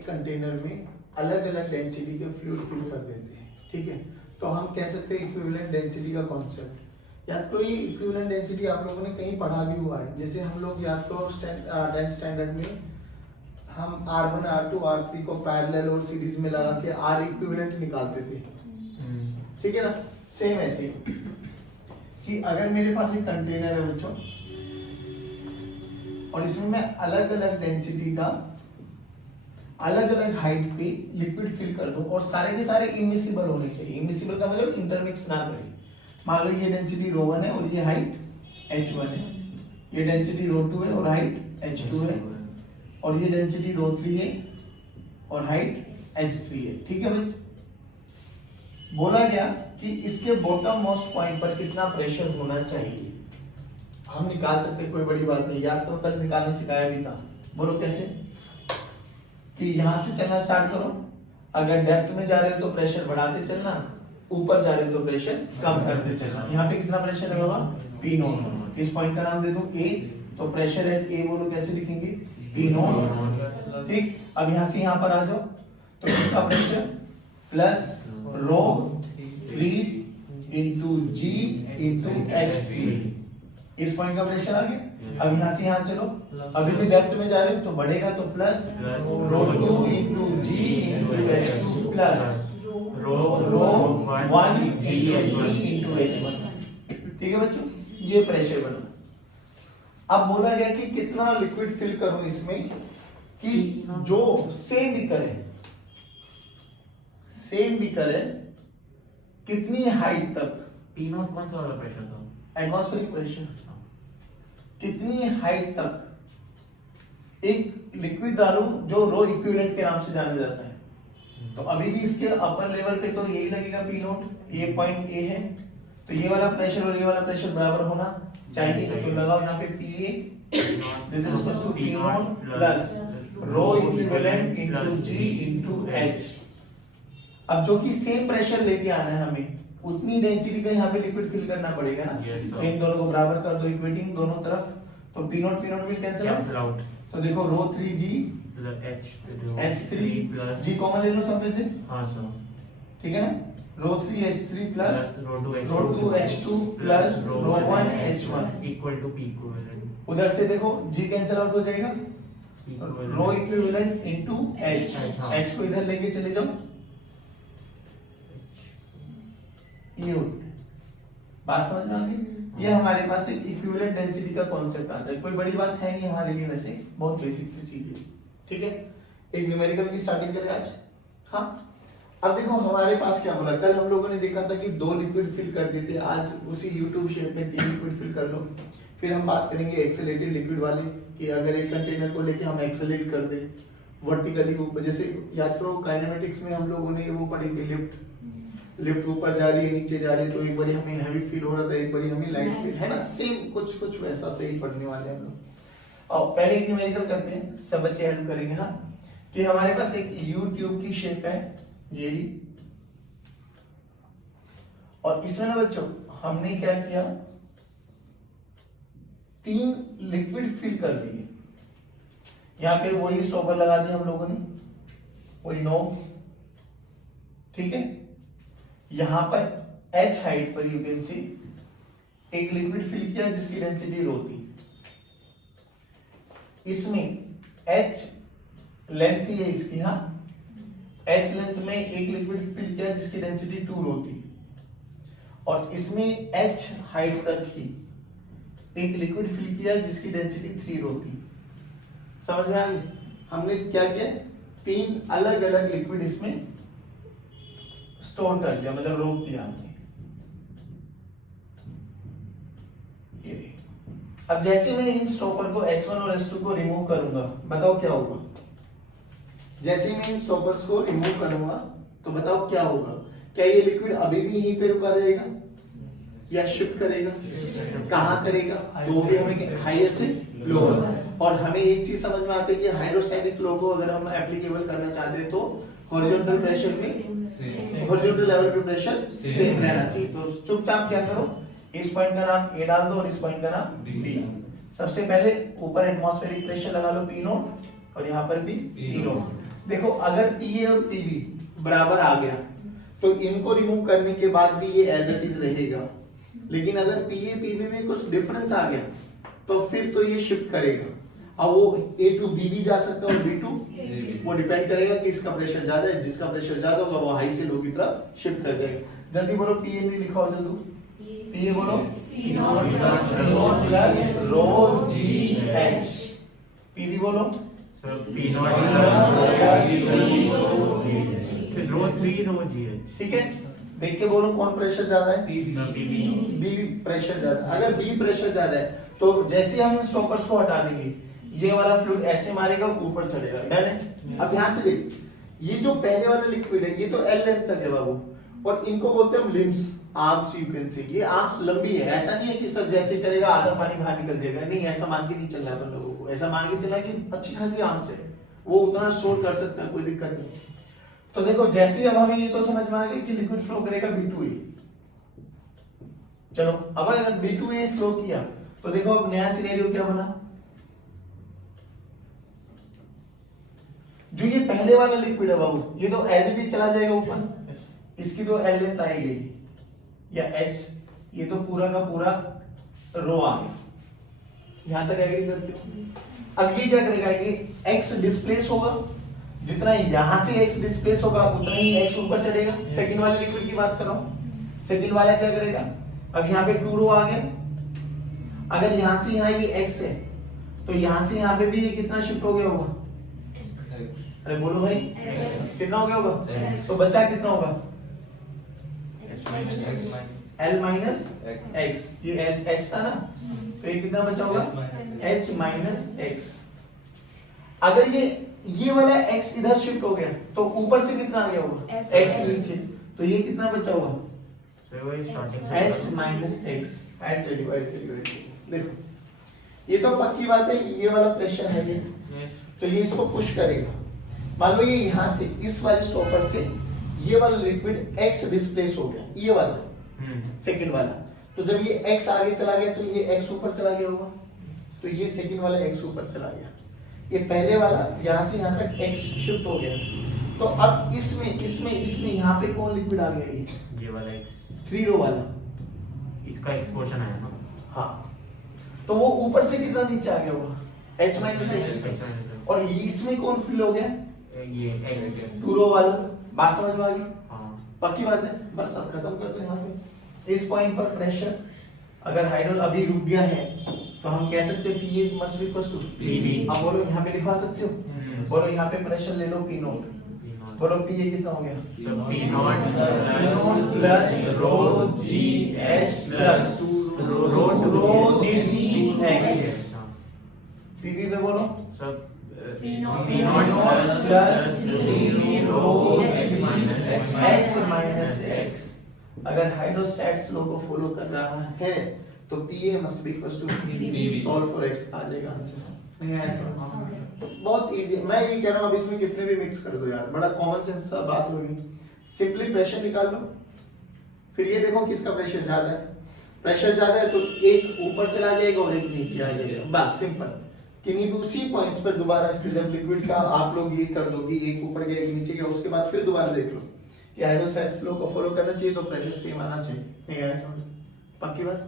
एक कंटेनर में अलग अलग डेंसिटी के फ्लूइड फिल कर देते हैं, ठीक है, तो हम कह सकते हैं इक्विवेलेंट डेंसिटी का कॉन्सेप्ट। याद करो ये इक्विवेलेंट डेंसिटी आप लोगों ने कहीं पढ़ा भी हुआ है, जैसे हम लोग याद करो 10th स्टैंडर्ड में हम R1 R2 R3 को पैरेलल और सीरीज में लगा के R इक्विवेलेंट निकालते थे, ठीक है ना। सेम ऐसे कि अगर मेरे पास एक कंटेनर है बच्चों और इसमें मैं अलग अलग डेंसिटी का अलग अलग हाइट पे लिक्विड फिल कर दूं और सारे के सारे इमिसिबल होने चाहिए। इमिसिबल का मतलब इंटरमिक्स ना करें। मान लो ये डेंसिटी ρ1 है और ये हाइट h1 है, ये डेंसिटी ρ2 है और हाइट h2 है, और ये डेंसिटी ρ3 है और हाइट h3 है, ठीक है भाई। बोला गया कि इसके बॉटम मोस्ट पॉइंट पर कितना प्रेशर होना चाहिए, हम निकाल सकते, कोई बड़ी बात नहीं। याद करो कल निकालने सिखाया भी था। बोलो कैसे, कि यहां से चलना स्टार्ट करो, अगर डेप्थ में जा रहे हो तो प्रेशर बढ़ाते चलना, ऊपर जा रहे हो तो प्रेशर कम करते चलना। यहाँ पे कितना प्रेशर है बाबा, पी नॉट। इस पॉइंट का नाम दे दूं ए, तो प्रेशर एट ए बोलो कैसे लिखेंगे, पी नॉट, ठीक। अब यहाँ से यहाँ पर आ जाओ तो किसका प्रेशर प्लस रो 3 इंटू जी इंटू h3, इस पॉइंट का प्रेशर आ गया। अब यहाँ से यहाँ चलो, अभी भी डेप्थ में जा रहे हो तो बढ़ेगा, तो plus rho 2 into g into h2 plus rho 1 into h1, ठीक है बच्चों, ये प्रेशर बना। अब बोला गया कि कितना लिक्विड फिल करूं इसमें कि जो सेम भी करे कितनी हाइट तक, पी नॉट कौन सा वाला प्रेशर था, एटमॉस्फेरिक प्रेशर, कितनी हाइट तक एक लिक्विड डालूं जो रो इक्विवेलेंट के नाम से जाना जाता है। तो अभी भी इसके अपर लेवल पे तो यही लगेगा पी नॉट, ये पॉइंट ए है, तो ये वाला प्रेशर और ये वाला प्रेशर बराबर होना चाहिए, तो लगाओ यहाँ पे P A, this is equal to P not plus rho equivalent into G into H. अब जो कि सेम प्रेशर लेके आना है हमें, उतनी डेंसिटी का यहाँ पे लिक्विड फिल करना पड़ेगा ना, तो इन दोनों को बराबर कर दो, इक्वेटिंग दोनों तरफ, तो P not will cancel out. तो देखो रो 3g h3 g कॉमन ले लो सब में से, हां सर, ठीक है ना, rho 3 h3 plus rho 2 h2 plus rho 1 h1 equal to P equivalent. उधर से देखो g कैंसिल आउट हो जाएगा, rho equivalent into h, h को इधर लेके चले जाओ, ये होता है। बात समझ में आ गई। ये हमारे पास एक इक्विवेलेंट डेंसिटी का कॉन्सेप्ट आता है, कोई बड़ी बात है नहीं हमारे लिए, वैसे बहुत बेसिक सी चीज है, ठीक है। एक न्यूमेरिकल की स्टार्टिंग करें आज। हाँ, अब देखो हमारे पास क्या बोला, कल हम लोगों ने देखा था कि 2 लिक्विड फिल कर देते, आज उसी यूट्यूब शेप में 3 लिक्विड फिल कर लो। फिर हम बात करेंगे एक्सेलरेटेड लिक्विड वाले, कि अगर एक कंटेनर को लेके हम एक्सेलरेट कर दे वर्टिकली ऊपर, जैसे याद करो काइनेमेटिक्स में हम लोगों ने वो पढ़ी थी, लिफ्ट ऊपर जा रही है नीचे जा रही है, तो एक बार हमें हैवी फील हो रहा था, एक बार हमें लाइट फील, है ना, सेम कुछ वैसा से ही पढ़ने वाले हम लोग। और पहले एक न्यूमेरिकल करते हैं, सब बच्चे हेल्प करेंगे। हाँ, कि हमारे पास एक यू ट्यूब की शेप है ये ली, और इसमें ना बच्चों हमने क्या किया, 3 लिक्विड फिल कर दिए। यहाँ पे वही स्टॉपर लगा दिया हम लोगों ने, वही नॉब, ठीक है। यहां पर h हाइट पर यू कैन सी एक लिक्विड फिल किया जिसकी डेंसिटी रो थी, इसमें h लेंथ ही है इसकी, हाँ, h लेंथ में एक लिक्विड फिल किया जिसकी डेंसिटी 2 रो थी, और इसमें h हाइट तक ही एक लिक्विड फिल किया जिसकी डेंसिटी 3 रो थी। समझ में आ गई। हमने क्या किया, 3 अलग अलग लिक्विड इसमें स्टोर कर दिया, मतलब रोक दिया हमने। ये अब जैसे मैं इन स्टॉपर को S1 और S2 को रिमूव करूंगा, बताओ क्या होगा। जैसे मैं इन स्टॉपर्स को रिमूव करूंगा तो बताओ क्या होगा, क्या ये लिक्विड अभी भी यहीं पे रुका रहेगा या शिफ्ट करेगा, कहां करेगा, तो भी हमें हायर से लोअर। और हमें एक चीज समझ में आती है कि हाइड्रोस्टैटिक लॉ को अगर हम एप्लीकेबल करना चाहते हैं तो हॉरिजॉन्टल प्रेशर में हॉरिजॉन्टल लेवल पे प्रेशर सेम रहना चाहिए। तो चुपचाप क्या करो, इस पॉइंट का नाम ए डाल दो और इस पॉइंट का नाम बी। सबसे पहले ऊपर एटमॉस्फेरिक प्रेशर लगा लो P0 और यहाँ पर भी P0। देखो अगर पीए और पीबी बराबर आ गया तो इनको रिमूव करने के बाद भी ये एज इट इज रहेगा, लेकिन अगर पीए पीबी में कुछ डिफरेंस आ गया तो फिर तो ये शिफ्ट करेगा। अब वो ए टू बी भी जा सकता है और बी टू, वो डिपेंड करेगा कि इसका प्रेशर ज्यादा है, जिसका प्रेशर ज्यादा होगा वो हाई से लो की तरफ शिफ्ट कर देगा। जल्दी बोलो पीए में लिखाओ जल्दी, पीए बोलो रो जी एच, पीबी बोलो सर पी नॉट फिर रो 3 रो जी है। ठीक है, देख के बोलो कौन प्रेशर ज्यादा है, सर पीबी बी प्रेशर ज्यादा। अगर बी प्रेशर ज्यादा है तो जैसे हम स्टॉपर्स को हटा देंगे ये वाला फ्लूइड ऐसे मारेगा ऊपर चढ़ेगा, डन है। अब ध्यान से देख, ये जो पहले वाला लिक्विड है ये तो एल लेंथ तक है बाबू, और इनको बोलते हैं हम limbs, arms. You can say ये आर्म्स लंबी है, ऐसा नहीं है कि सर जैसे करेगा आधा पानी बाहर निकल जाएगा, नहीं ऐसा मान के नहीं चलना है लोगों को, ऐसा मान के चलना कि अच्छी खासी आर्म्स है, वो उतना स्टोर कर सकता है, कोई दिक्कत नहीं। तो देखो जैसे अब हमें ये तो समझ में आ गया कि लिक्विड फ्लो करेगा B2A। चलो अब अगर B2A फ्लो किया तो देखो अब नया सिनेरियो क्या बना, जो ये पहले वाला लिक्विड है बाबू ये तो एज इट इज चला जाएगा ऊपर, इसकी तो एल लेंथ आई गई या एच, ये तो पूरा का पूरा रो आ गया, यहां तक एग्री करते हो। अब ये क्या करेगा, ये एक्स डिस्प्लेस होगा, जितना यहां से एक्स डिस्प्लेस होगा उतना ही एक्स ऊपर चढ़ेगा। सेकंड वाले लिक्विड की बात कर रहा हूं, सेकंड वाला क्या करेगा, अब यहाँ पे 2 रो आ गया, अगर यहां से यहाँ ये एक्स है तो यहां से यहाँ पे भी ये कितना शिफ्ट हो गया होगा, अरे बोलो भाई कितना हो गया होगा, तो बचा कितना होगा L माइनस एक्स, ये H था ना, तो ये कितना बचा होगा H माइनस एक्स। अगर ये वाला x इधर शिफ्ट हो गया तो ऊपर से कितना आ गया होगा x नीचे, तो ये कितना बचा होगा H माइनस एक्स। देखो ये तो पक्की बात है, ये वाला प्रेशर है ये, तो ये इसको पुश करेगा। मान लो ये यहाँ से इस वाले स्टॉपर से ये वाला लिक्विड x डिस्प्लेस हो गया, ये वाला सेकंड वाला, तो जब ये x आगे चला गया तो ये x ऊपर चला गया होगा, तो ये सेकंड वाला x ऊपर चला गया, ये पहले वाला यहाँ से यहाँ तक x शिफ्ट हो गया। तो अब इसमें यहाँ पे कौन लिक्विड आ गया, ये वाला x 3 रो वाला, इसका एक्सपोर्शन आया ना, हाँ, तो वो ऊपर से कितना नीचे आ गया होगा H माइनस एक्स, और इसमें कौन फिल हो गया ये x 2 रो वाला। बात समझ में आ गई, हाँ पक्की बात है। बस अब खत्म करते हैं यहाँ पे। इस पॉइंट पर प्रेशर अगर हाइड्रोल अभी रुक गया है तो हम कह सकते हैं PA must be equal to PB. अब बोलो यहाँ पे लिखवा सकते हो, बोलो यहाँ पे प्रेशर ले लो पी नोट, बोलो पीए कितना हो गया P not plus rho g h plus rho g x. PB पे बोलो सब P not plus rho h minus x. अगर हाइड्रोस्टैट्स लो को फॉलो कर रहा है तो PA must be equal to solve for x आ जाएगा आंसर। नहीं आया समझ, बहुत इजी। मैं ये कह रहा हूं अब इसमें कितने भी मिक्स कर दो यार, बड़ा कॉमन सेंस सा बात होगी। सिंपली प्रेशर निकाल लो, फिर ये देखो किसका प्रेशर ज्यादा है। प्रेशर ज्यादा है तो एक ऊपर चला जाएगा और एक नीचे आ जाएगा, बस सिंपल। किन्हीं भी उसी पॉइंट्स पर दोबारा से जब लिक्विड का आप लोग ये कर दो कि एक ऊपर गया एक नीचे गया, उसके बाद फिर दोबारा देख लो कि हाइड्रोस्टैट्स लॉ को फॉलो करना चाहिए तो प्रेशर सेम आना चाहिए। नहीं आया समझ, पक्की बात।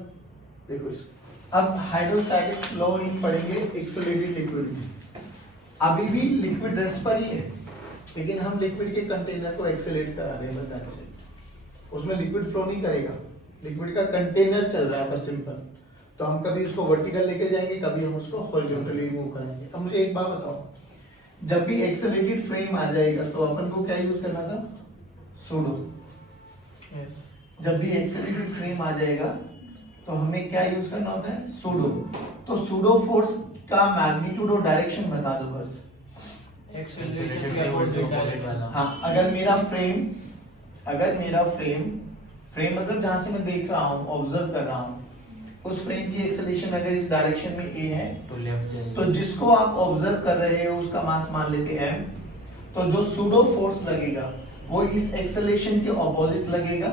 देखो इसको अब हाइड्रोस्टैटिक्स लॉ इन पढ़ेंगे एक्सेलरेटेड लिक्विड में। अभी भी लिक्विड रेस्ट पर ही है लेकिन हम लिक्विड के कंटेनर को एक्सेलरेट करा रहे हैं बस से। उसमें लिक्विड फ्लो नहीं करेगा, लिक्विड का कंटेनर चल रहा है बस सिंपल। तो हम कभी उसको वर्टिकल लेके जाएंगे, कभी हम उसको हॉरिजॉन्टली मूव करेंगे। अब मुझे एक बात बताओ, जब भी एक्सेलरेटेड फ्रेम आ जाएगा तो अपन को क्या यूज करना था, सूडो। जब भी एक्सेलरेटेड फ्रेम आ जाएगा तो हमें क्या यूज करना होता है, सूडो। तो सूडो फोर्स का मैग्नीट्यूड और डायरेक्शन बता दो बस। हाँ, अगर मेरा फ्रेम मतलब जहां से मैं देख रहा हूँ, ऑब्जर्व कर रहा हूँ, उस फ्रेम की एक्सेलरेशन अगर इस डायरेक्शन में ए है तो लेफ्ट जाएगा, तो जिसको आप ऑब्जर्व कर रहे हो उसका मास मान लेते हैं m, तो जो सूडो फोर्स लगेगा वो इस एक्सेलरेशन के ऑपोजिट लगेगा।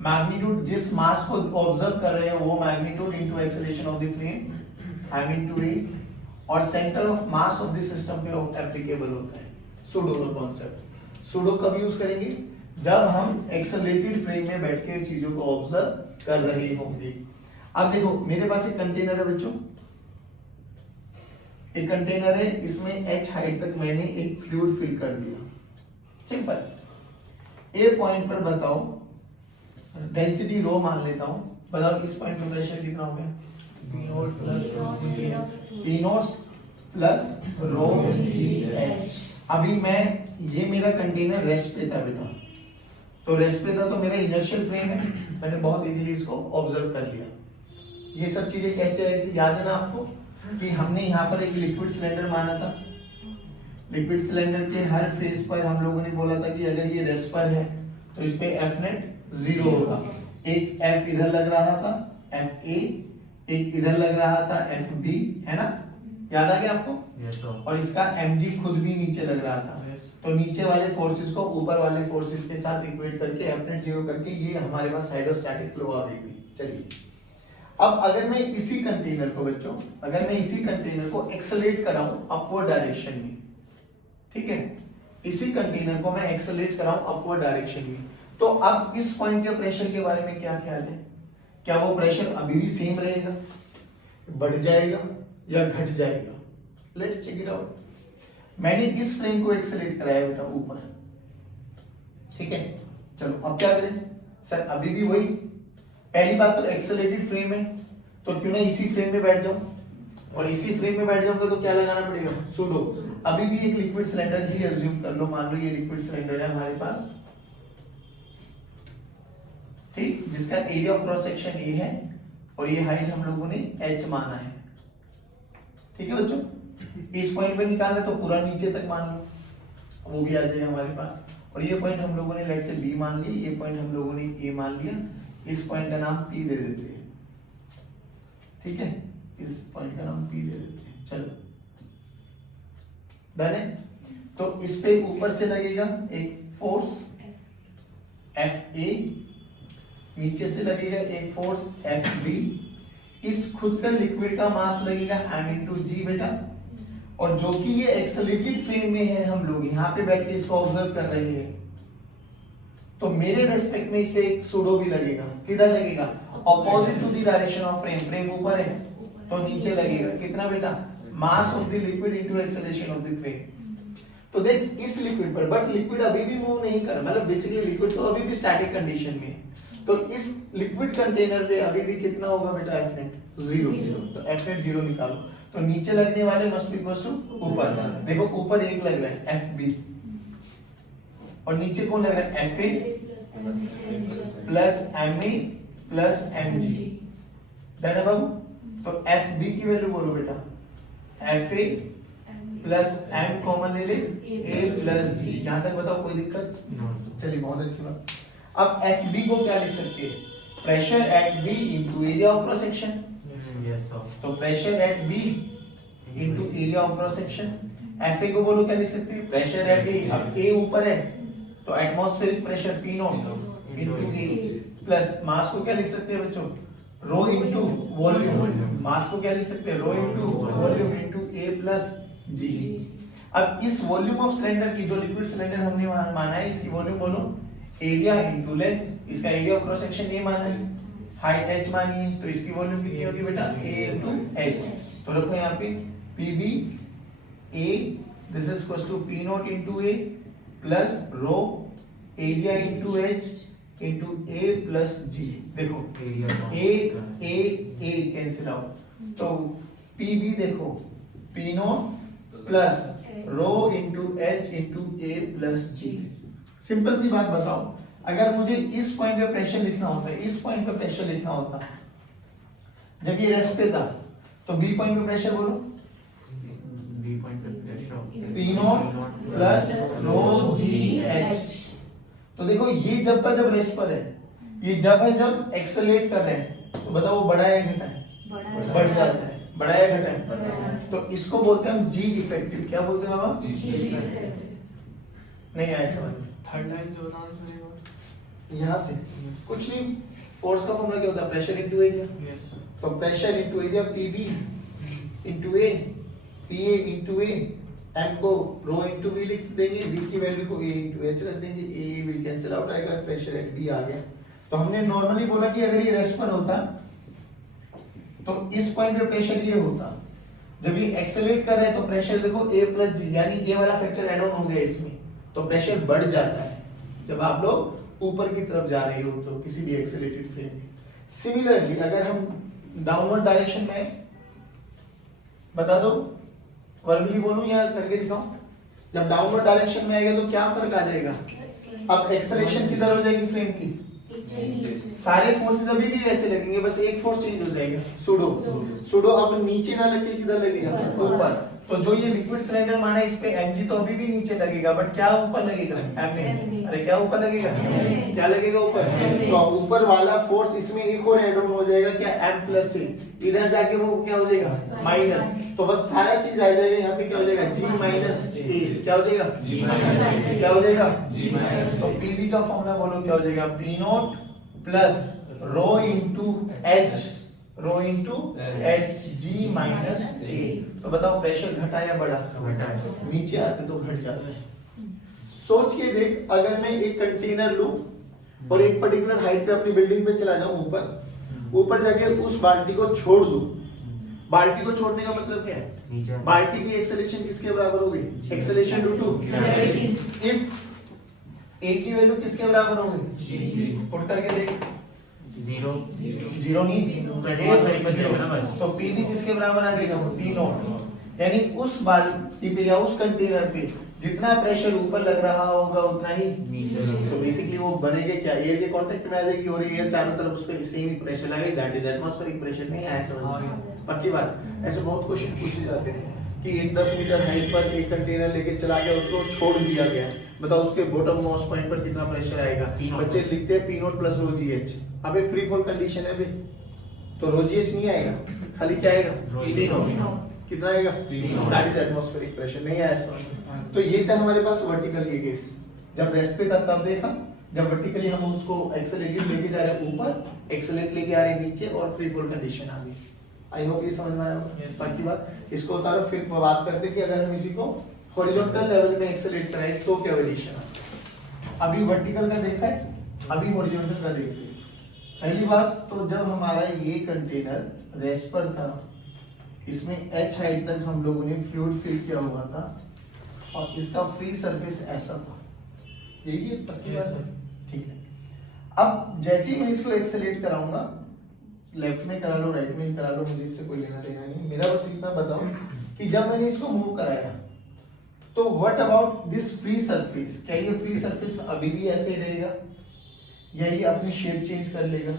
मैग्नीट्यूड जिस मास को ऑब्जर्व कर रहे हो वो magnitude into acceleration of the frame m into a, और centre of mass of the system पे एप्लीकेबल होता है सूडो का कॉन्सेप्ट। सूडो कब यूज करेंगे? जब हम एक्सेलरेटेड फ्रेम में बैठ के चीजों को ऑब्जर्व कर रहे होंगे। अब देखो मेरे पास एक कंटेनर है बच्चों, एक कंटेनर है, इसमें h हाइट तक मैंने एक फ्लूइड फिल कर दिया। सिंपल। ए पॉइंट पर बताओ डेंसिटी रो मान लेता हूं, बताओ इस पॉइंट पर प्रेशर कितना हो गया? P not plus rho g H. अभी मैं, ये मेरा कंटेनर रेस्ट पे था बेटा, तो रेस्ट पे था तो मेरा इनर्शियल फ्रेम है, मैंने बहुत इजीली इसको ऑब्जर्व कर लिया। ये सब चीजें कैसे आई थी याद है ना आपको, कि हमने यहाँ पर एक लिक्विड सिलेंडर माना था। लिक्विड सिलेंडर के हर फेस पर हम लोगों ने बोला था कि अगर ये रेस्ट पर है तो इस पे एफ नेट 0 होगा। एक एफ इधर लग रहा था एफ ए, एक इधर लग रहा था एफ बी, है ना, याद आ गया आपको? Yes, sir. और इसका mg खुद भी नीचे लग रहा था। Yes. तो नीचे वाले फोर्सेस को ऊपर वाले फोर्सेस के साथ इक्वेट करके एफ नेट 0 करके ये हमारे पास हाइड्रोस्टैटिक फ्लो आ गई थी। चलिए अब अगर मैं इसी कंटेनर को बच्चों, अगर मैं इसी कंटेनर को एक्सेलरेट कराऊं अपवर्ड डायरेक्शन में, ठीक है, इसी कंटेनर को मैं एक्सेलरेट कराऊं अपवर्ड डायरेक्शन में, तो अब इस पॉइंट के प्रेशर के बारे में क्या ख्याल है? क्या वो प्रेशर अभी भी सेम रहेगा, बढ़ जाएगा या घट जाएगा? Let's check it out. मैंने इस फ्रेम को एक्सेलरेट कराया बेटा ऊपर, ठीक है, चलो अब क्या करें? सर अभी भी वही, पहली बात तो एक्सेलरेटेड फ्रेम है तो क्यों ना इसी फ्रेम में बैठ जाऊं, और इसी फ्रेम में बैठ जाऊंगा तो क्या लगाना पड़ेगा? सूडो। अभी भी एक लिक्विड सिलेंडर ही अज्यूम कर लो, मान लो ये लिक्विड सिलेंडर है हमारे पास, ठीक, जिसका area of cross section A है और ये हाइट हम लोगों ने h माना है, ठीक है बच्चों। इस पॉइंट पे निकालना तो पूरा नीचे तक मान लो, वो भी आ जाएगा हमारे पास। और ये पॉइंट हम लोगों ने लेट से b मान लिया, ये पॉइंट हम लोगों ने a मान लिया, इस पॉइंट का नाम p दे देते हैं, ठीक है, इस पॉइंट का नाम p दे देते हैं। चलो डन है। तो इस पे ऊपर से लगेगा एक फोर्स Fa, नीचे से लगेगा एक फोर्स Fb, इस खुद का लिक्विड का मास लगेगा m इंटू जी बेटा, और जो कि ये एक्सेलरेटेड फ्रेम में है, हम लोग यहाँ पे बैठ के इसको ऑब्जर्व कर रहे हैं, तो मेरे रेस्पेक्ट में इस पे एक सूडो भी लगेगा। किधर लगेगा? Opposite to the direction of frame. Frame ऊपर है तो नीचे लगेगा कितना बेटा? Mass of the liquid into acceleration of the frame. तो देख इस लिक्विड पर, बट लिक्विड अभी भी मूव नहीं कर, मतलब बेसिकली लिक्विड तो अभी भी स्टैटिक कंडीशन में है, तो इस लिक्विड कंटेनर पे अभी भी कितना होगा बेटा? F net 0। तो एफ नेट 0 निकालो, तो नीचे लगने वाले मस्ट बी इक्वल टू ऊपर। देखो ऊपर एक लग रहा है एफ बी, और नीचे कौन लग रहा है? F A plus M A plus M G. Done है बाबू? तो एफ बी की वैल्यू बोलो बेटा, F A plus M common ले ले, ए प्लस जी। यहां तक बताओ कोई दिक्कत? चलिए बहुत अच्छी बात। अब एफ बी को क्या लिख सकते हैं? Pressure at B into area of cross section. तो pressure at B into area of cross section. F A को बोलो क्या लिख सकते हैं? प्रेशर एट ए, अब ए ऊपर है तो atmospheric pressure P not into A, plus mass को क्या लिख सकते हैं बच्चों? Rho into volume. मास को क्या लिख सकते हैं? रो इंटू वॉल्यूम इंटू ए प्लस जी। अब इस वॉल्यूम ऑफ सिलेंडर की, जो लिक्विड सिलेंडर हमने माना है, इसकी वॉल्यूम बोलो एरिया इंटू लेंथ। इसका एरिया ऑफ क्रॉस सेक्शन ये माना है, हाइट h मानी है, तो इसकी वॉल्यूम कितनी होगी बेटा? a into h। तो रखो यहाँ पे pb a, this is equal to p not into a plus rho area into h into a plus g। देखो a कैंसिल आउट, तो pb देखो p not plus rho into h into a plus g। Simple सी बात बताओ, अगर मुझे इस point पे प्रेशर लिखना होता है, इस पॉइंट पे प्रेशर लिखना होता, जब ये रेस्ट पे था, तो बी पॉइंट पे प्रेशर बोलो, बी पॉइंट पे pressure P not plus rho g H. तो देखो ये जब तक जब रेस्ट पर है, ये जब है जब एक्सेलरेट कर रहे हैं, तो बताओ वो बढ़ा या घटा है? बढ़ जाता है। बढ़ा या घटा है? तो इसको बोलते हैं हम जी इफेक्टिव। क्या बोलते हैं बाबा? नहीं आया समझ? थर्ड लाइन जो नाम सुनेगा यहाँ से कुछ नहीं, फोर्स का फॉर्मूला क्या होता है? Pressure into area. तो pressure into area PB into A P A into A, M को रो इंटू वी लिख देंगे, वी की वैल्यू को ए इंटू एच रख देंगे, ए विल कैंसिल आउट आएगा, प्रेशर एट बी आ गया। तो हमने नॉर्मली बोला कि अगर ये रेस्ट पर होता तो इस पॉइंट पे प्रेशर ये होता, जब ये एक्सेलरेट कर रहा है तो प्रेशर देखो ए प्लस जी, यानी ये वाला फैक्टर ऐड ऑन हो गया इसमें, तो प्रेशर बढ़ जाता है जब आप लोग ऊपर की तरफ जा रहे हो तो किसी भी एक्सेलरेटेड फ्रेम में। सिमिलरली अगर हम डाउनवर्ड डायरेक्शन में, बता दो वर्बली बोलूं या करके दिखाऊं, जब डाउनवर्ड डायरेक्शन में आएगा तो क्या फर्क आ जाएगा, अब एक्सेलरेशन किधर हो जाएगी फ्रेम की, सारे फोर्सेस अभी भी वैसे लगेंगे, बस एक फोर्स चेंज हो जाएगा, सुडो अब नीचे ना लगे किधर लगेगा, ऊपर। तो जो ये लिक्विड सिलेंडर माना है इस पे mg तो अभी भी नीचे लगेगा, बट क्या ऊपर लगेगा, ma। अरे क्या ऊपर लगेगा, क्या लगेगा ऊपर, तो ऊपर वाला फोर्स इसमें एक और ऐड ऑन हो जाएगा, क्या m प्लस a, इधर जाके वो क्या हो जाएगा माइनस, तो बस सारा चीज आ जाएगा यहाँ पे, क्या हो जाएगा g माइनस a, क्या हो जाएगा क्या हो जाएगा, तो pv का फॉर्मूला बोलो क्या हो जाएगा, p not plus rho into h, rho into h g minus a. तो बताओ प्रेशर घटा या बढ़ा, नीचे आते तो घट जाता है। सोच के देख, अगर मैं एक कंटेनर लूं और एक पर्टिकुलर हाइट पे अपनी बिल्डिंग पे चला जाऊं, ऊपर जाके उस बाल्टी को छोड़ दूं, बाल्टी को छोड़ने का मतलब क्या है, बाल्टी की एक्सेलरेशन किसके बराबर होगी, एक्सेलरेशन ड्यू टू इफ ए की वैल्यू किसके बराबर होगी, पुट करके देख, जीरो नहीं, तो पी भी किसके बराबर आ जाएगा, पी नॉट, यानी उस बाल्टी पे या उस कंटेनर पे जितना प्रेशर ऊपर लग रहा होगा उतना ही नीचे, तो बेसिकली वो बनेगा क्या, एयर के कांटेक्ट में आ जाएगी और एयर चारों तरफ उस पे सेम ही प्रेशर लगेगा, दैट इज एटमॉस्फेरिक प्रेशर। नहीं आया समझ में, पक्की बात। ऐसे बहुत क्वेश्चन पूछे जाते हैं कि एक 10 मीटर हाइट पर एक कंटेनर लेके चला गया, उसको छोड़ दिया गया, बताओ उसके बॉटम मोस्ट पॉइंट पर कितना प्रेशर आएगा, बच्चे लिखते हैं P not plus rho g H, अबे फ्री फॉल कंडीशन है बे, तो रो जी एच नहीं आएगा, खाली क्या आएगा, पी नॉट, कितना आएगा, दैट इज एटमॉस्फेरिक प्रेशर। नहीं आया समझ। तो ये था हमारे पास वर्टिकल के केस, जब रेस्ट पे था तब देखा, जब वर्टिकली हम उसको एक्सेलरेट लेके जा रहे हैं ऊपर, एक्सेलरेट लेके आ रहे हैं नीचे और फ्री फॉल कंडीशन आ गई। आई होप ये समझ में आया होगा। बाकी बात इसको उतारो, फिर बात करते हैं कि अगर हम इसी को हॉरिजॉन्टल लेवल में एक्सेलरेट कराएं तो क्या वेरिएशन आता है। अभी वर्टिकल का देखा है, अभी हॉरिजॉन्टल का देखते हैं। पहली बात तो जब हमारा ये कंटेनर रेस्ट पर था, इसमें h हाइट तक हम लोगों ने फ्लूइड फिल किया हुआ था और इसका फ्री सरफेस ऐसा था, यही है पक्की बात है, ठीक है। अब जैसे ही मैं इसको एक्सेलरेट कराऊंगा, लेफ्ट में करा लो राइट में करा लो, मुझे इससे कोई लेना देना नहीं, मेरा बस इतना बताओ कि जब मैंने इसको मूव कराया तो what about this free surface, क्या ये फ्री सरफेस अभी भी ऐसे ही रहेगा या ये अपनी शेप चेंज कर लेगा,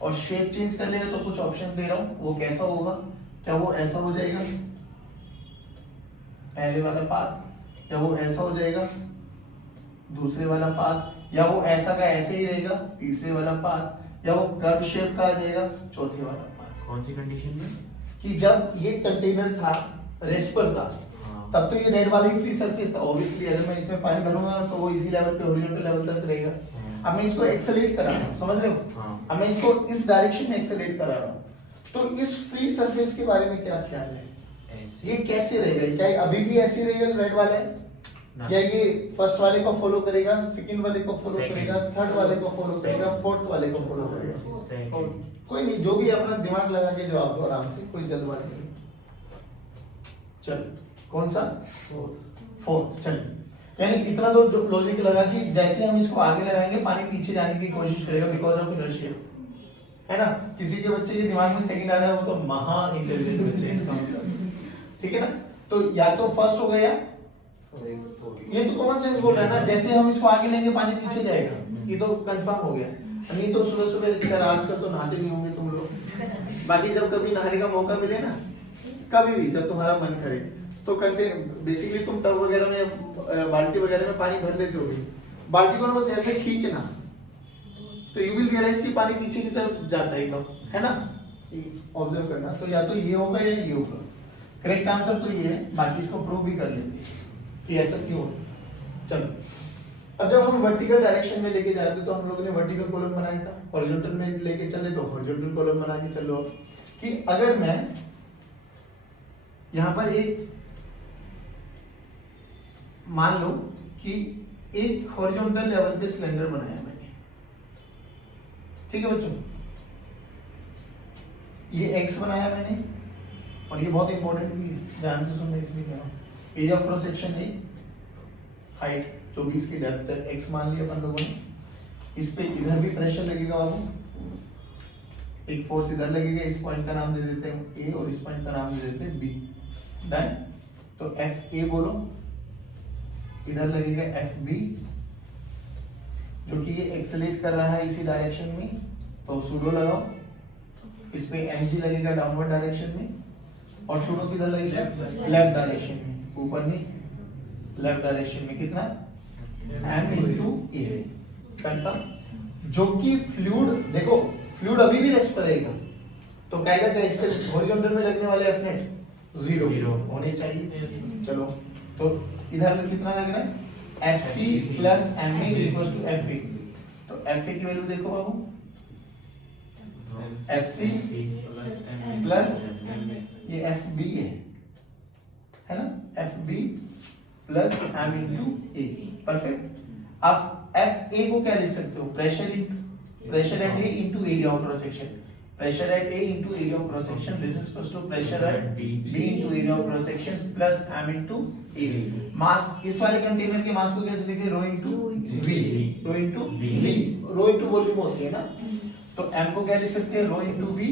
और शेप चेंज कर लेगा तो कुछ ऑप्शन दे रहा हूं, वो कैसा होगा, क्या वो ऐसा हो जाएगा पहले वाला पाथ, या वो ऐसा हो जाएगा दूसरे वाला पाथ, या वो ऐसा का ऐसे ही रहेगा तीसरे वाला पाथ, या वो कर्व शेप का आ जाएगा चौथे वाला पाथ। कौन सी कंडीशन में, कि जब ये कंटेनर था रेस्ट पर था, तब तो ये रेड वाला ही फ्री सरफेस था, ऑब्वियसली अगर मैं इसमें पानी भरूंगा तो वो इसी लेवल पे हॉरिजॉन्टल लेवल तक रहेगा। अब मैं इसको एक्सेलरेट करा रहा हूं, समझ रहे हो, अब मैं इसको इस डायरेक्शन में एक्सेलरेट करा रहा हूं, तो इस फ्री सरफेस के बारे में क्या ख्याल है, ये कैसे रहेगा, क्या ये अभी भी ऐसे रहेगा रेड वाला है, या ये फर्स्ट वाले को फॉलो करेगा, सेकंड वाले को फॉलो करेगा, थर्ड वाले को फॉलो करेगा, फोर्थ वाले को फॉलो करेगा, कोई नहीं, जो भी अपना दिमाग लगा के जवाब दो आराम से, कोई जल्दबाजी नहीं। चल कौन सा, फोर्थ। चल यानी इतना तो जो लॉजिक लगा कि जैसे हम इसको आगे लगाएंगे पानी पीछे जाने की कोशिश करेगा बिकॉज ऑफ इनर्शिया, है ना। किसी के बच्चे के दिमाग में सेकंड आ रहा है वो तो महा इंटेलिजेंट बच्चे इसका मतलब, ठीक है ना। तो या तो फर्स्ट हो गया, ये तो कॉमन सेंस बोल रहा है ना, जैसे हम इसको आगे लेंगे पानी पीछे जाएगा, ये तो कंफर्म हो गया। नहीं तो सुबह सुबह आजकल तो नहाते नहीं होंगे तुम लोग, बाकी जब कभी नहाने का मौका मिले ना, कभी भी जब तुम्हारा मन करे तो बेसिकली तुम टब वगैरह में बाल्टी वगैरह में पानी भर लेते होगे, बाल्टी को बस ऐसे खींचना तो यू विल रियलाइज कि पानी पीछे की तरफ जाता है एकदम, है ना, ऑब्जर्व करना। तो या तो ये होगा या ये होगा, करेक्ट आंसर तो ये है, बाकी इसको प्रूव भी कर लेते कि ऐसा क्यों हो। चलो अब जब हम वर्टिकल डायरेक्शन में लेके जा रहे थे तो हम लोगों ने वर्टिकल कॉलम बनाया था, हॉरिजॉन्टल में लेके चले तो हॉरिजॉन्टल कॉलम बना के चलो। कि अगर मैं यहां पर एक मान लो कि एक हॉरिजॉन्टल लेवल पे सिलेंडर बनाया मैंने, ठीक है बच्चों, ये x बनाया मैंने, और ये बहुत इंपॉर्टेंट भी है, ध्यान से सुनना इसलिए कह रहा हूं। एरिया ऑफ क्रॉस सेक्शन है हाइट 24 की डेप्थ है, x मान लिया अपन लोगों ने। इस पे इधर भी प्रेशर लगेगा बाबू, एक फोर्स इधर लगेगा, इस पॉइंट का नाम दे देते हैं A और इस पॉइंट का नाम दे देते हैं B। डन। तो FA बोलो, इधर लगेगा FB, जो कि ये एक्सेलेरेट कर रहा है इसी डायरेक्शन में, तो सूडो लगाओ। इस पे mg लगेगा डाउनवर्ड डायरेक्शन में, और सूडो किधर लगेगा लेफ्ट डायरेक्शन में, ऊपर नहीं लेफ्ट डायरेक्शन में। कितना m into a, कंफर्म। जो कि फ्लूइड, देखो फ्लूइड अभी भी रेस्ट करेगा, तो कहेगा क्या इस पे हॉरिजॉन्टल में लगने वाले F नेट 0 होने चाहिए। चलो तो इधर कितना लग रहा है FC plus MA equals to FA, तो FA की वैल्यू देखो बाबू, FC प्लस ये FB है ना, FB plus M into A, perfect. अब FA को क्या लिख सकते हो, pressure at A into area of cross section, pressure at A into area of cross section, this is equals to pressure at B into area of cross section plus m into A। मास, इस वाले container के मास को कैसे लिखें, रो into V, रो into V, रो into volume होती है ना, तो m को क्या लिख सकते हैं, रो into V,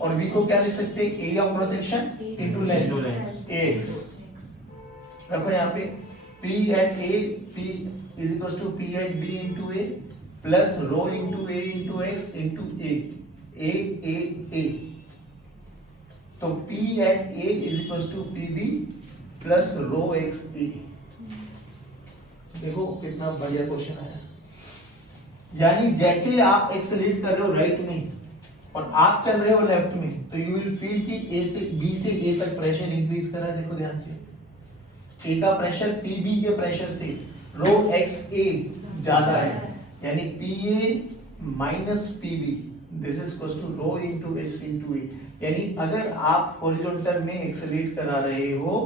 और V को क्या लिख सकते हैं, area of cross section into length AX। रखो यहाँ पे P at A, P is equals to P at B into A plus row into A into X into A, तो P at A is equals to PB plus row x A। देखो कितना बढ़िया question आया, यानी जैसे आप accelerate कर रहे हो राइट में और आप चल रहे हो लेफ्ट में, तो यू विल फील कि A से B से A तक प्रेशर इंक्रीज कर रहा है। देखो ध्यान से, A का प्रेशर PB के प्रेशर से रो x A ज्यादा है, यानी PA minus PB, this is equals to rho into x into a। यानी अगर आप हॉरिजॉन्टल में एक्सेलरेट करा रहे हो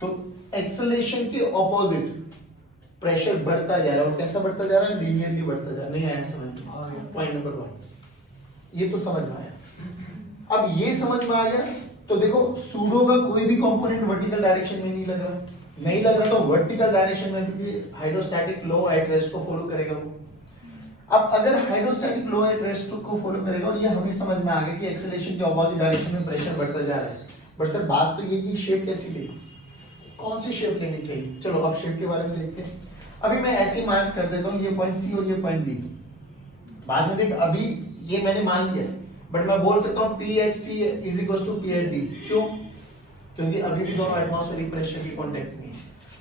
तो एक्सेलरेशन के ऑपोजिट प्रेशर बढ़ता जा रहा है, और कैसा बढ़ता जा रहा है, लीनियरली बढ़ता जा रहा है। नहीं आया समझ में, पॉइंट नंबर 1 ये तो समझ में आया। अब ये समझ में आ गया तो देखो सूडो का कोई भी कंपोनेंट वर्टिकल डायरेक्शन में नहीं लग रहा, तो वर्टिकल डायरेक्शन में भी हाइड्रोस्टैटिक लॉ एट रेस्ट को फॉलो करेगा वो। अब अगर हाइड्रोस्टैटिक लॉ एट रेस्ट को फॉलो करेगा, और ये हमें समझ में आ गया कि एक्सेलरेशन के ऑपोजिट डायरेक्शन में प्रेशर बढ़ता जा रहा है, बट सर बात तो ये कि शेप कैसी ले, कौन सी शेप लेनी चाहिए। चलो अब शेप के बारे में देखते हैं। अभी मैं ऐसे मार्क कर देता हूँ, ये पॉइंट सी और ये पॉइंट डी। बाद में देख, अभी ये मैंने मान लिया, बट मैं बोल सकता हूँ P at C is equals to P at D। क्यों? क्योंकि अभी भी दोनों एटमॉस्फेरिक प्रेशर की कांटेक्ट में है।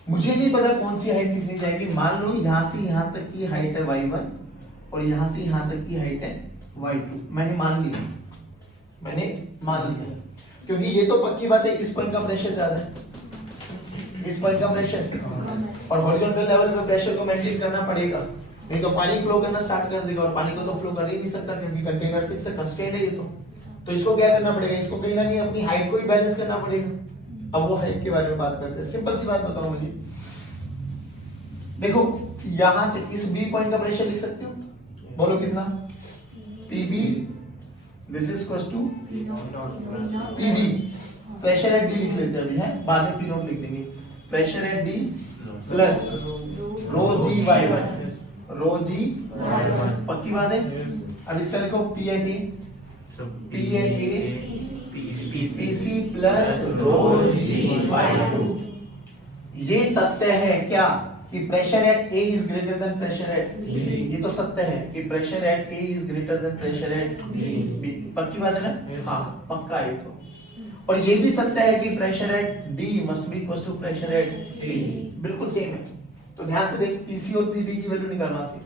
मुझे नहीं पता कौन सी हाइट कितनी जाएगी। मान लो यहाँ से यहाँ तक की हाइट है y1 और यहाँ से यहाँ तक की हाइट है y2। मैंने मान लिया, क्योंकि ये तो पक्की बात है, इस पॉइंट का प्रेशर ज्यादा है, इस पॉइंट का प्रेशर, और हॉरिजॉन्टल लेवल पे प्रेशर को मेंटेन करना पड़ेगा, नहीं तो पानी फ्लो करना स्टार्ट कर देगा, और पानी को तो फ्लो कर ही नहीं सकता क्योंकि कंटेनर फिक्स है, कंस्ट्रेंट है ये तो इसको क्या करना पड़ेगा, इसको कहीं ना कहीं अपनी हाइट को ही बैलेंस करना पड़ेगा। अब वो हाइट के बारे में बात करते हैं। सिंपल सी बात बताओ मुझे, देखो यहां से इस बी पॉइंट का प्रेशर लिख सकते हो, बोलो कितना, PB this is equals to PD, pressure at D लिख लेते हैं अभी, है बाद में P नोट लिख देंगे, pressure at D plus rho G y1, rho G पक्की बात है। अब इसका लिखो P at A, PC plus rho ji y2। ये सत्य है क्या कि pressure at A is greater than pressure at B? ये तो सत्य है कि pressure at A is greater than pressure at B। पक्की बात है ना? हाँ पक्का है तो। और ये भी सत्य है कि pressure at D must be equal to pressure at C, बिल्कुल सेम है। तो ध्यान से देख, PC और PB की वैल्यू निकालना सी।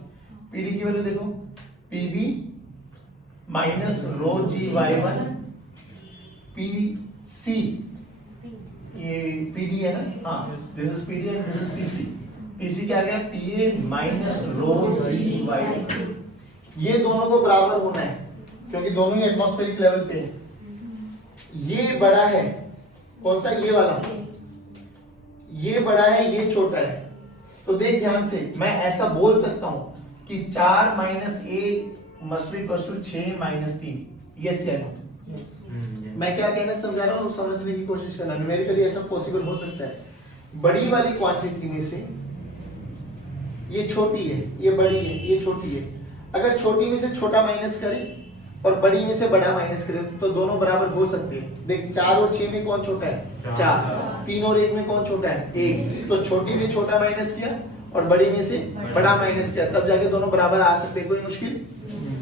PD की वैल्यू देखो, PB minus rho G y1, PC ये PD है ना, हाँ this is PD and this is PC। PC क्या गया, PA माइनस रो जी y2। ये दोनों को बराबर होना है क्योंकि दोनों ही एटमॉस्फेरिक लेवल पे है। ये बड़ा है कौन सा? ये वाला। ये बड़ा है, ये छोटा है। तो देख ध्यान से, मैं ऐसा बोल सकता हूं कि 4 minus A must be equal to 6 minus 3। Yes या नो? मैं क्या कहना समझा रहा हूँ, समझने की कोशिश करना। न्यूमेरिकली ऐसा पॉसिबल हो सकता है। बड़ी वाली क्वांटिटी में से ये छोटी है, ये बड़ी है, ये छोटी है। अगर छोटी में से छोटा माइनस करें और बड़ी में से बड़ा माइनस करें तो दोनों बराबर हो सकते हैं। देख 4 और 6 में कौन छोटा है? 4। 3 और 1 में कौन छोटा है? 1। तो छोटी में छोटा माइनस किया और बड़ी में से बड़ा माइनस किया, तब जाके दोनों बराबर आ सकते हैं। कोई मुश्किल?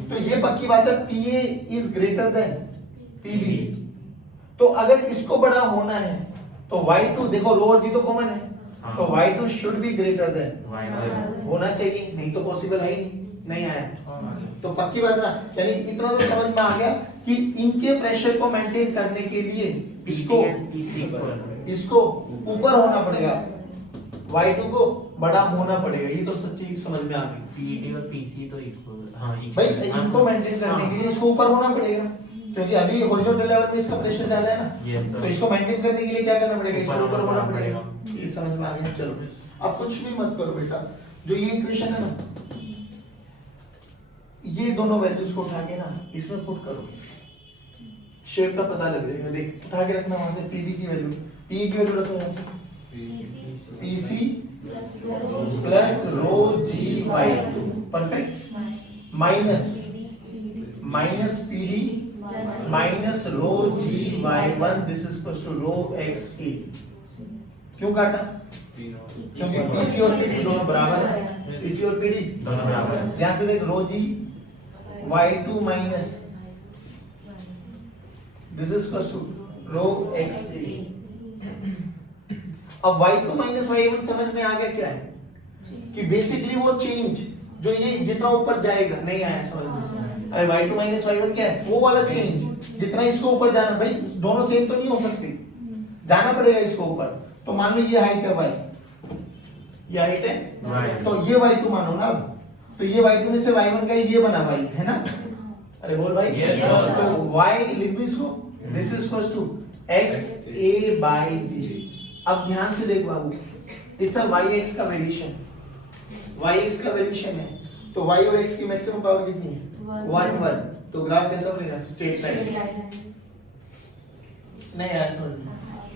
तो ये पक्की बात है, PA is greater then PB। तो अगर इसको बड़ा होना है तो Y2, देखो रो और G तो कॉमन है, तो Y2 should be greater than होना चाहिए, नहीं तो पॉसिबल है ही नहीं आया। तो पक्की बात ना, यानी इतना तो समझ में आ गया कि इनके प्रेशर को मेंटेन करने के लिए इसको ऊपर होना पड़ेगा, Y2 को बड़ा होना पड़ेगा। ये तो सच्ची समझ में आ गई। पीडी और पीसी तो इक्वल, हाँ भाई इनको मेंटेन करने के लिए इसको ऊपर होना पड़ेगा, क्योंकि अभी हॉरिजॉन्टल लेवल पे इसका प्रेशर ज्यादा है ना। तो इसको मेंटेन करने के लिए क्या करना पड़ेगा? इसको ऊपर होना पड़ेगा। ये समझ में आ गया। चलो अब कुछ भी मत करो बेटा, जो ये इक्वेशन है ना, ये दोनों वैल्यूज को उठा के ना इसमें पुट करो, शेप का पता लग जाएगा। देख उठा के रखना वहां से पीवी की वैल्यू, पी की वैल्यू रखो वहां से, PC plus rho g y, perfect, minus PD minus rho g y 1, this is equal to rho x a. क्यों काटा? क्योंकि पीसी और पीडी दोनों बराबर है। पीसी और पीडी दोनों बराबर है। ध्यान से देख, rho ji y2 minus this is equal to rho x a. अब y2 माइनस y1 समझ में आ गया क्या है? कि बेसिकली वो चेंज जो ये जितना ऊपर जाएगा, नहीं आया समझ में? अरे y2 माइनस y1 क्या है? वो वाला चेंज जितना इसको ऊपर जाना। भाई दोनों सेम तो नहीं हो सकती, जाना पड़ेगा इसको ऊपर। तो मान लो ये हाइट है y, ये हाइट है, तो ये y2 मानो ना। अब तो ये y2 में से y1 का ये बना y, है ना? अरे बोल भाई। तो y लिख दो इसको, this is equal to x a by g। अब ध्यान से देख बाबू, इट्स अ yx का वेरिएशन, yx का वेरिएशन है। तो y और x की मैक्सिमम पावर कितनी है? 1। तो ग्राफ कैसा बनेगा? Straight line. नहीं आया समझ में?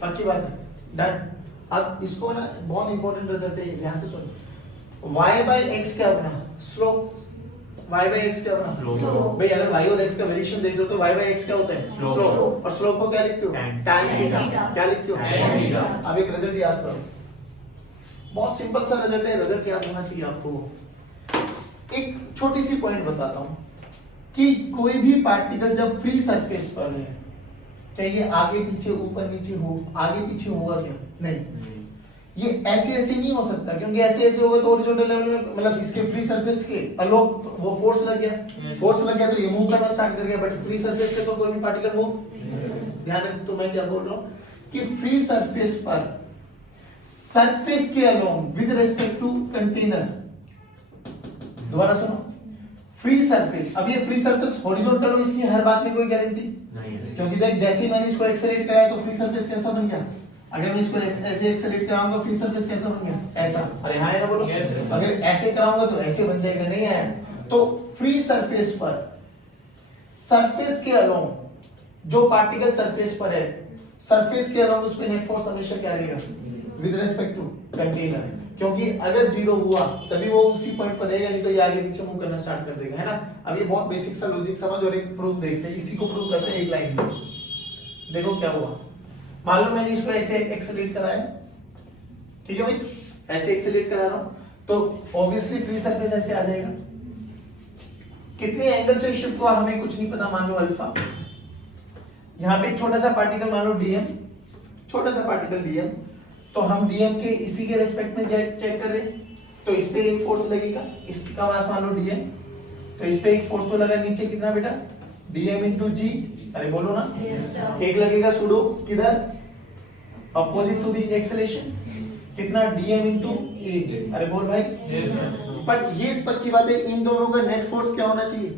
पक्की बात है, डन। अब इसको ना बहुत इंपॉर्टेंट रिजल्ट है, ध्यान से सुन। y बाय x क्या बना? स्लोप। y बाय x क्या बना? स्लोप। भाई अगर y और x का वेरिएशन देख रहे हो तो y बाय x क्या होता है? स्लोप। और स्लोप को क्या लिखते हो? tan theta. क्या लिखते हो? tan theta. अब एक रिजल्ट याद करो, बहुत सिंपल सा रिजल्ट है, रिजल्ट याद होना चाहिए आपको। एक छोटी सी पॉइंट बताता हूं कि कोई भी पार्टिकल जब फ्री सरफेस पर है, क्या ये आगे पीछे ऊपर नीचे हो, आगे पीछे होगा क्या? नहीं। ये ऐसे ऐसे नहीं हो सकता, क्योंकि ऐसे ऐसे होगा तो हॉरिजॉन्टल लेवल में, मतलब इसके फ्री सरफेस के अलोंग वो फोर्स लग गया, फोर्स लग गया तो ये मूव करना स्टार्ट कर गया। बट फ्री सरफेस पे तो कोई भी पार्टिकल मूव। ध्यान रख, तो मैं क्या बोल रहा हूं कि फ्री सरफेस पर सरफेस के along with respect to container, दोबारा सुनो, फ्री सरफेस। अब ये फ्री सरफेस हॉरिजॉन्टल हो, इसकी हर बात में कोई गारंटी नहीं है, क्योंकि देख जैसे ही मैंने इसको एक्सेलरेट कराया तो फ्री सरफेस कैसा बन गया? अगर मैं इसको ऐसे एक्सेलरेट कराऊंगा फ्री सरफेस कैसा बन गया? ऐसा। अरे हाँ है ना, बोलो। अगर ऐसे कराऊंगा तो ऐसे बन जाएगा, नहीं आया? तो फ्री सरफेस पर सरफेस के अलोंग जो पार्टिकल सरफेस पर है, सरफेस के अलोंग उस पे नेट फोर्स हमेशा क्या रहेगा? विद रिस्पेक्ट टू कंटेनर, क्योंकि अगर जीरो हुआ तभी वो उसी पॉइंट पर रहेगा, नहीं तो ये आगे पीछे मूव करना स्टार्ट कर देगा, है ना? अब ये बहुत बेसिक सा लॉजिक समझ, और एक प्रूफ देखते हैं। इसी को प्रूव करते हैं एक लाइन में। देखो क्या हुआ, मान लो मैंने इसको ऐसे एक्सेलरेट कराया, ठीक है भाई, ऐसे एक्सेलरेट करा रहा हूं, तो ऑब्वियसली फ्री सरफेस ऐसे आ जाएगा। कितने एंगल से शिफ्ट हुआ हमें कुछ नहीं पता, मान लो अल्फा। यहां पे एक छोटा सा पार्टिकल मान लो डीएम, छोटा सा पार्टिकल डीएम, तो हम डीएम के इसी के रेस्पेक्ट में चेक कर रहे हैं, तो इस पे एक फोर्स लगेगा, इसका मास मान लो डीएम, तो इस पे एक फोर्स तो लगा, नीचे कितना बेटा? डीएम इंटू जी। अरे बोलो ना, एक लगेगा सुडो किधर? अपोजिट टू दी एक्सेलेरेशन, कितना? डीएम इंटू ए। अरे बोल भाई। बट ये पक्की बात है, इन दोनों का नेट फोर्स क्या होना चाहिए?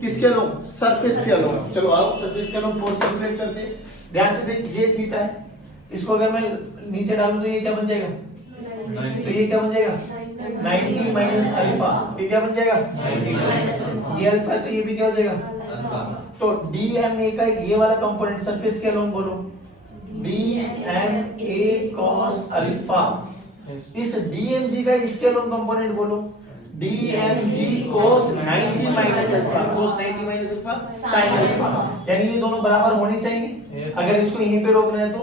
किसके अलोंग? सरफेस के अलोंग। चलो आओ सरफेस के अलोंग फोर्स कैलकुलेट करते हैं। ध्यान से देख, ये थीटा है, इसको अगर मैं नीचे डालूं तो ये क्या बन जाएगा? तो ये क्या बन जाएगा? 90 माइनस अल्फा। ये क्या बन जाएगा? ये अल्फा है तो ये भी क्या हो जाएगा? तो DMA का ये वाला कंपोनेंट सरफेस के अलोंग बोलो, DMA cos अल्फा। इस DMG का इसके अलोंग कंपोनेंट बोलो, DMG cos 90 minus alpha. cos 90 minus alpha sin alpha. यानी ये दोनों बराबर होने चाहिए। अगर इसको यहीं पे रोकना है तो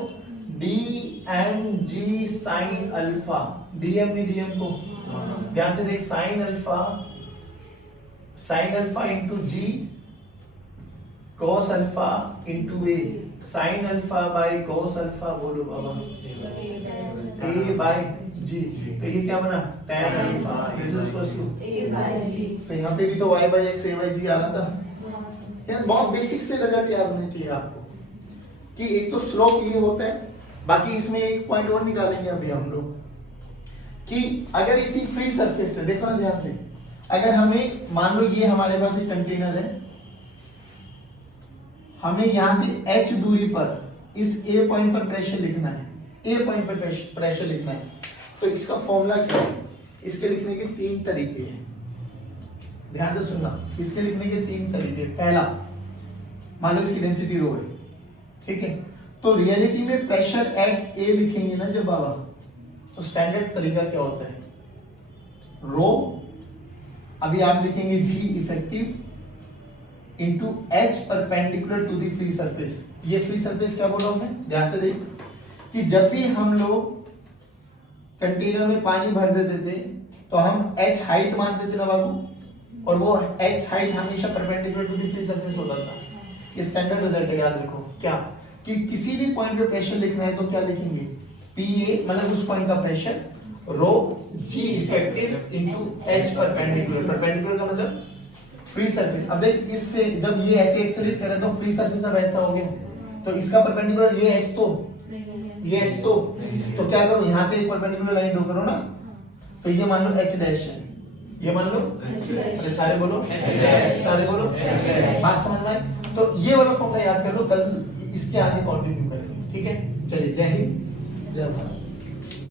DMG sin अल्फा। DM ने DM को ध्यान से देख, sin alpha into G cos alpha into A। sin alpha by cos alpha बोलो बाबा, A बाय G। तो ये क्या बना? tan अल्फा। This is equals to A by G। तो यहाँ पे भी तो y by x A by G आ रहा था। यार बहुत बेसिक से रिजल्ट याद होने चाहिए आपको कि एक तो स्लोप ये होता है, बाकी इसमें एक पॉइंट और निकालेंगे अभी हम लोग कि अगर इसी फ्री सरफेस से देखो ना ध्यान से, अगर हमें मान लो ये हमारे पास एक कंटेनर है, हमें यहां से h दूरी पर इस A पॉइंट पर प्रेशर लिखना है, A पॉइंट पर प्रेशर लिखना है। तो इसका फॉर्मूला क्या है? इसके लिखने के 3 तरीके हैं, ध्यान से सुनना। इसके लिखने के 3 तरीके। पहला, मान लो इसकी डेंसिटी रो है, ठीक है, तो रियलिटी में प्रेशर एट A लिखेंगे ना जब बाबा, तो स्टैंडर्ड तरीका क्या होता है? रो, अभी आप लिखेंगे G effective into H perpendicular to the free surface. ये फ्री सरफेस क्या बोला हमने? ध्यान से देख कि जब भी हम लोग कंटेनर में पानी भर देते थे तो हम H हाइट मानते थे ना बाबू, और वो H हाइट हमेशा perpendicular to the free surface होता था। ये स्टैंडर्ड रिजल्ट है, याद रखो। क्या कि किसी भी पॉइंट पे प्रेशर लिखना है तो क्या लिखेंगे? PA मतलब उस पॉइंट का प्रेशर, रो G effective into H perpendicular. Perpendicular का मतलब फ्री सरफेस। अब देख, इससे जब ये ऐसे एक्सेलरेट कर रहा है तो फ्री सरफेस अब ऐसा हो गया, तो इसका परपेंडिकुलर ये H तो क्या करो, यहां से एक परपेंडिकुलर लाइन ड्रॉ करो ना, तो ये मान लो H डैश है, ये मान लो अरे सारे बोलो बात समझ में आए? तो ये वाला फॉर्मूला याद कर लो, कल इसके आगे कंटिन्यू करेंगे। ठीक है, चलिए, जय हिंद जय भारत।